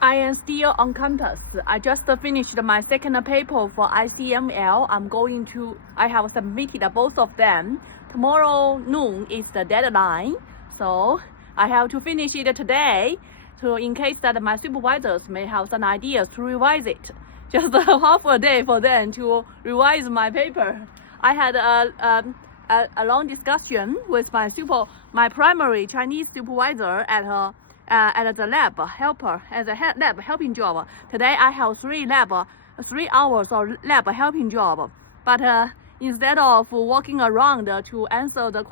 I am still on campus. I just finished my second paper for ICML. I have submitted both of them. Tomorrow noon is the deadline, so I have to finish it today. So in case that my supervisors may have some ideas to revise it. Just half a day for them to revise my paper. I had a long discussion with my primary Chinese supervisor at the lab helper as a lab helping job. Today I have 3 hours of lab helping job, but instead of walking around to answer the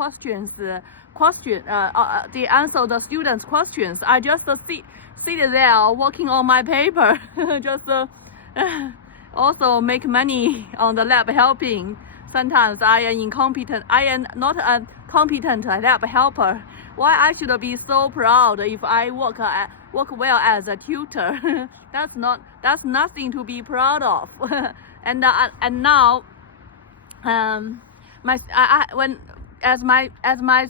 answer the students' questions, I just sit there working on my paper. Just also make money on the lab helping. Sometimes I am not a competent lab helper. Why I should be so proud if I work well as a tutor? That's nothing to be proud of. and now my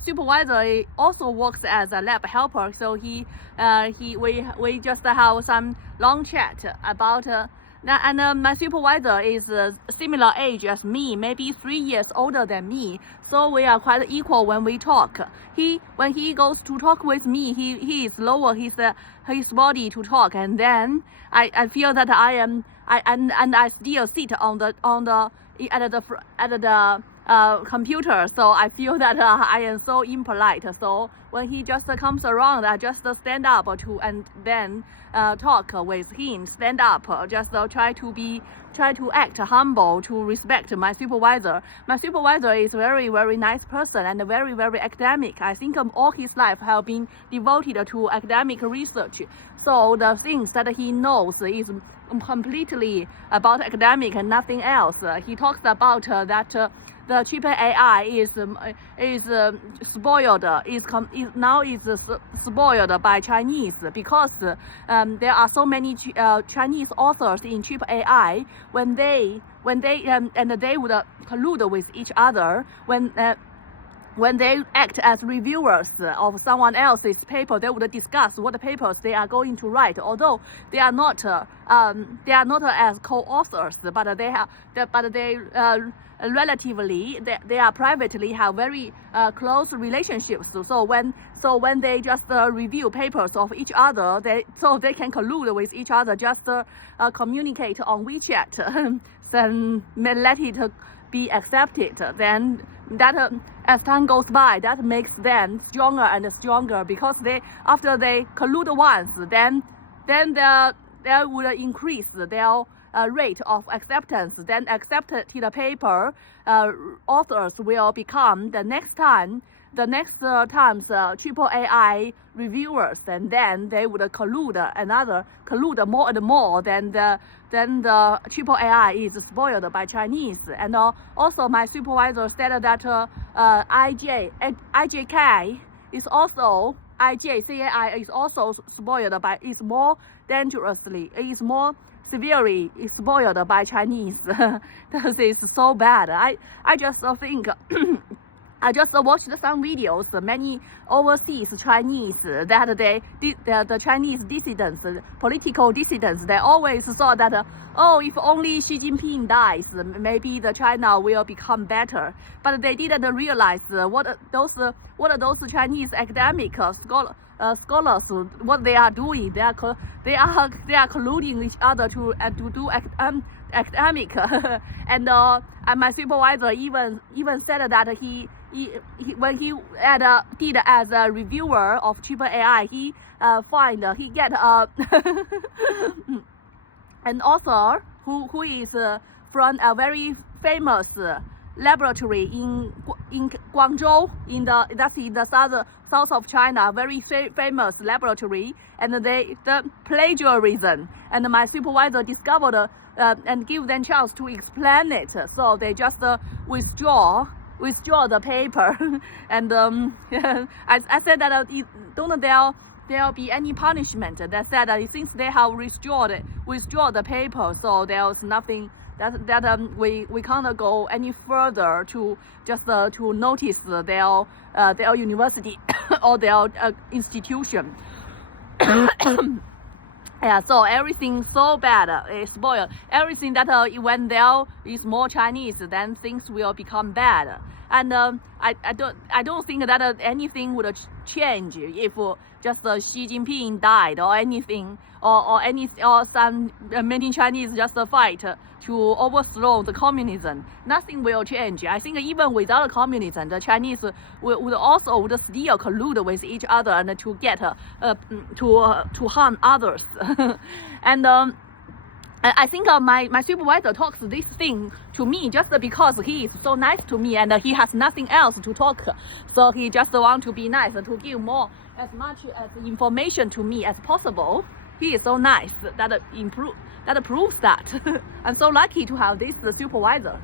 supervisor he also works as a lab helper, so we just have some long chat about. And my supervisor is similar age as me, maybe 3 years older than me. So we are quite equal when we talk. When he goes to talk with me, he is lower his body to talk, and then I feel that I still sit at the computer, so I feel that I am so impolite. So when he just comes around, I just stand up and then talk with him. Stand up, just try to act humble, to respect my supervisor. My supervisor is very, very nice person and very, very academic. I think all his life have been devoted to academic research. So the things that he knows is completely about academic and nothing else. He talks about that the cheap AI is spoiled. Is spoiled by Chinese because there are so many Chinese authors in cheap AI. When they would collude with each other when they act as reviewers of someone else's paper, they would discuss what papers they are going to write. Although they are not as co-authors, but they relatively they are privately have very close relationships. So when they just review papers of each other, they can collude with each other, just communicate on WeChat, then let it be accepted. Then that as time goes by, that makes them stronger and stronger, because after they collude once, then they would increase their rate of acceptance. Then accepted paper authors will become the next time's triple AI reviewers, and then they would collude more and more. Then the triple AI is spoiled by Chinese. And also my supervisor said that IJK is also IJCAI is also spoiled by, is more severely spoiled by Chinese. This is so bad. I just think I just watched some videos, many overseas Chinese, that the Chinese dissidents, political dissidents, they always thought that, if only Xi Jinping dies, maybe the China will become better. But they didn't realize what those Chinese academic scholars, what they are doing. They are colluding each other to do academic. And my supervisor even said that he when he did as a reviewer of cheaper AI, he get an author who is from a very famous laboratory in Guangzhou, that's in the south of China, very famous laboratory, and the plagiarism. And my supervisor discovered and give them chance to explain it, so they just withdraw the paper. And I said that don't there'll be any punishment. They said that since they have withdraw the paper, so there's nothing that we can't go any further to just to notice their university or their institution. Yeah, so everything so bad, it's spoiled. Everything that when there is more Chinese, then things will become bad. And I don't think that anything would change if just Xi Jinping died or anything, or some many Chinese just fight to overthrow the communism. Nothing will change. I think even without communism, the Chinese would still collude with each other and to get to harm others. And I think my supervisor talks this thing to me just because he is so nice to me and he has nothing else to talk. So he just want to be nice, to give as much as information to me as possible. He is so nice that proves that. I'm so lucky to have this supervisor.